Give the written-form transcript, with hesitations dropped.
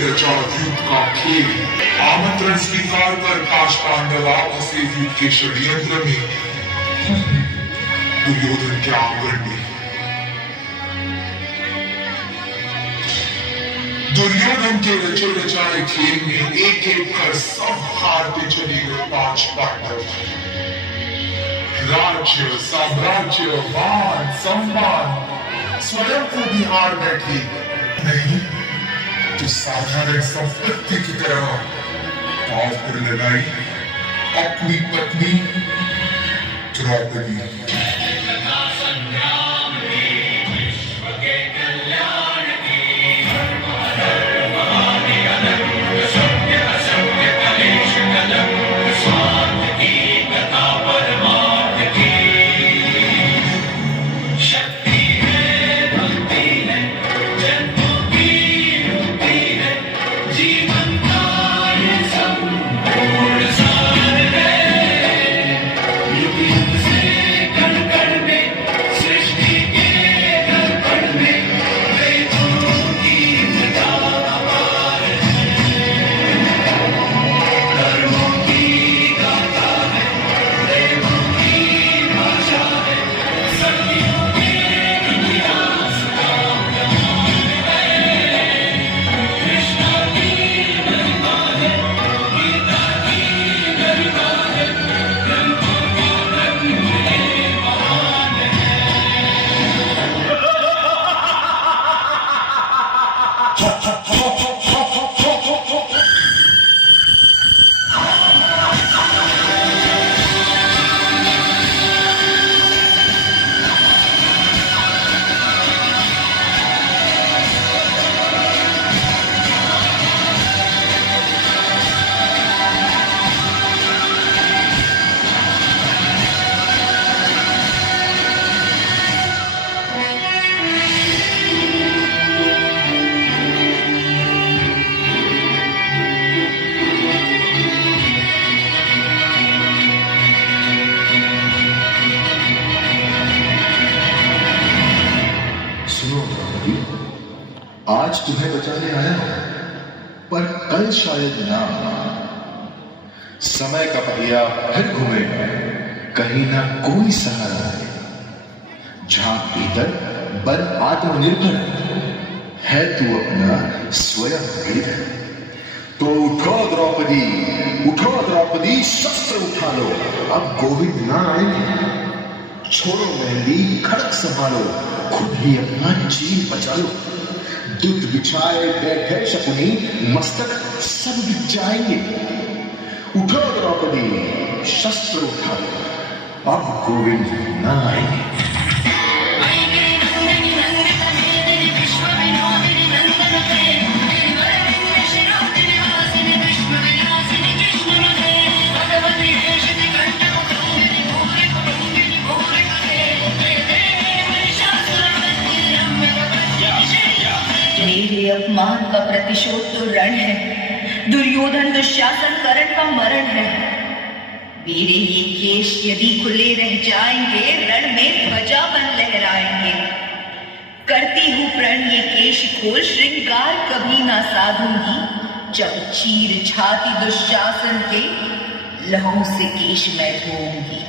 रचा युद्ध का खेल। आमंत्रण स्वीकार कर पांच पांडव फंसे युद्ध के षड्यंत्र में, दुर्योधन के आंगन में। दुर्योधन के रचे रचाए खेल में एक एक कर सब हारते चले गए पांच पांडव। राज्य, साम्राज्य, मान, सम्मान स्वयं को भी हार बैठे। नहीं तो साधारण संपत्ति की तरह पांव पर लगाई अपनी पत्नी द्रौपदी। आज तुम्हें बचाने आया हूं, पर कल शायद ना। समय का पहिया फिर घूमेगा, कहीं ना कोई सहारा है। झांक भीतर बन आत्मनिर्भर है, तू अपना स्वयं वीर। तो उठो द्रौपदी, शस्त्र उठा लो, अब गोविंद ना आएंगे। छोड़ो मेहंदी, खड़क संभालो, खुद ही अपना जीव बचा लो। दूत बिछाए बैठे शकुनी, मस्तक सब बिक जाएंगे। उठो द्रौपदी, शस्त्र उठा लो, अब गोविंद न आएंगे। मेरे अपमान का प्रतिशोध तो रण है, दुर्योधन दुशासन करण का मरण है। मेरे ये केश यदि खुले रह जाएंगे, रण में ध्वजा बन लहराएंगे। करती हूँ प्रण ये केश खोल, श्रृंगार कभी ना साधूंगी। जब चीर छाती दुशासन के, लहू से केश मैं धोऊंगी।